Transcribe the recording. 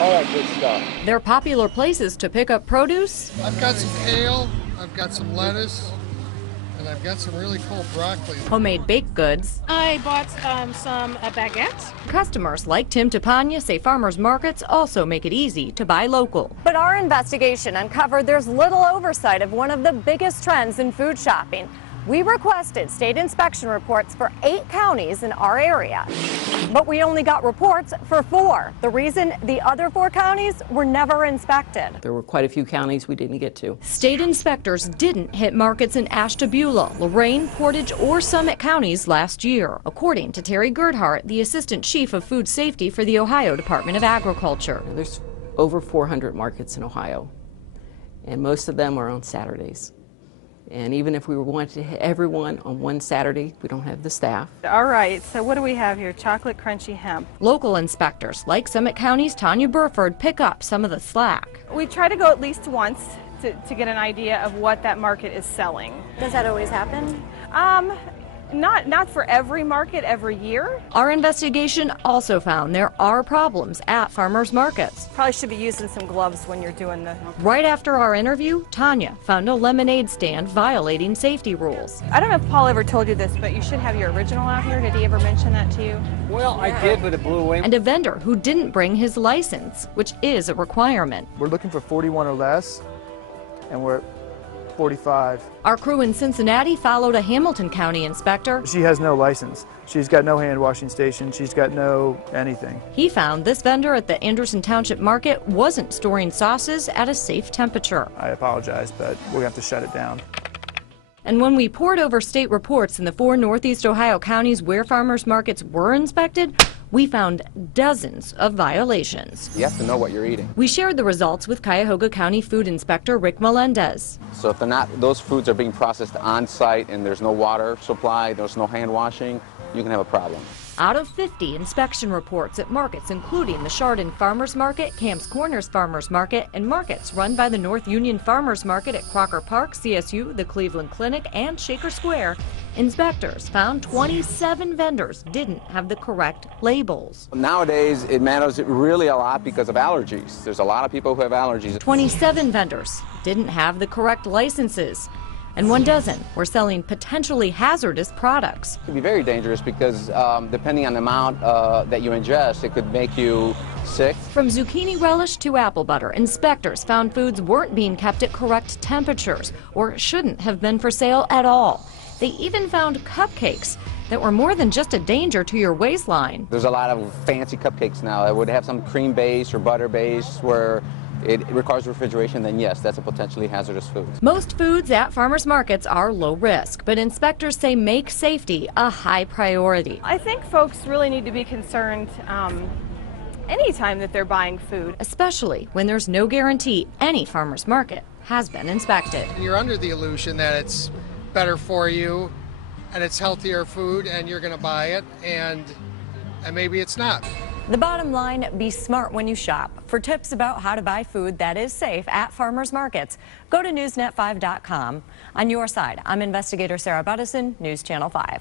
all that good stuff. They're popular places to pick up produce. I've got some kale, I've got some lettuce, and I've got some really cool broccoli. Homemade baked goods. I bought some baguettes. Customers like Tim Tapania say farmers markets also make it easy to buy local. But our investigation uncovered there's little oversight of one of the biggest trends in food shopping. We requested state inspection reports for 8 counties in our area, but we only got reports for 4. The reason, the other 4 counties were never inspected. There were quite a few counties we didn't get to. State inspectors didn't hit markets in Ashtabula, Lorain, Portage, or Summit counties last year, according to Terry Gerhardt, the Assistant Chief of Food Safety for the Ohio Department of Agriculture. There's over 400 markets in Ohio, and most of them are on Saturdays. And even if we wanted to hit everyone on one Saturday, we don't have the staff. All right, so what do we have here? Chocolate crunchy hemp. Local inspectors like Summit County's Tanya Burford pick up some of the slack. We try to go at least once to get an idea of what that market is selling. Does that always happen? Not for every market every year. Our investigation also found there are problems at farmers markets. Probably should be using some gloves when you're doing the... Right after our interview, Tanya found a lemonade stand violating safety rules. I don't know if Paul ever told you this, but you should have your original out here. Did he ever mention that to you? Well, I did, but it blew away. And a vendor who didn't bring his license, which is a requirement. We're looking for 41 or less, and we're at 45. Our crew in Cincinnati followed a Hamilton County inspector. She has no license. She's got no hand washing station. She's got no anything. He found this vendor at the Anderson Township Market wasn't storing sauces at a safe temperature. I apologize, but we'll have to shut it down. And when we poured over state reports in the 4 Northeast Ohio counties where farmers markets were inspected, we found dozens of violations. You have to know what you're eating. We shared the results with Cuyahoga County Food Inspector Rick Melendez. So if those foods are being processed on site and there's no water supply, there's no hand washing, you can have a problem. Out of 50 inspection reports at markets including the Chardon Farmers Market, Camps Corners Farmers Market, and markets run by the North Union Farmers Market at Crocker Park, CSU, the Cleveland Clinic, and Shaker Square, inspectors found 27 vendors didn't have the correct labels. Nowadays, it matters really a lot because of allergies. There's a lot of people who have allergies. 27 vendors didn't have the correct licenses, and 1 dozen were selling potentially hazardous products. It can be very dangerous because depending on the amount that you ingest, it could make you sick. From zucchini relish to apple butter, inspectors found foods weren't being kept at correct temperatures or shouldn't have been for sale at all. They even found cupcakes that were more than just a danger to your waistline. There's a lot of fancy cupcakes now that would have some cream base or butter base where it requires refrigeration, then yes, that's a potentially hazardous food. Most foods at farmers markets are low risk, but inspectors say make safety a high priority. I think folks really need to be concerned anytime that they're buying food. Especially when there's no guarantee any farmer's market has been inspected. You're under the illusion that it's better for you and it's healthier food and you're going to buy it, and maybe it's not. The bottom line, be smart when you shop. For tips about how to buy food that is safe at farmers markets, go to newsnet5.com. On your side, I'm investigator Sarah Buduson, News Channel 5.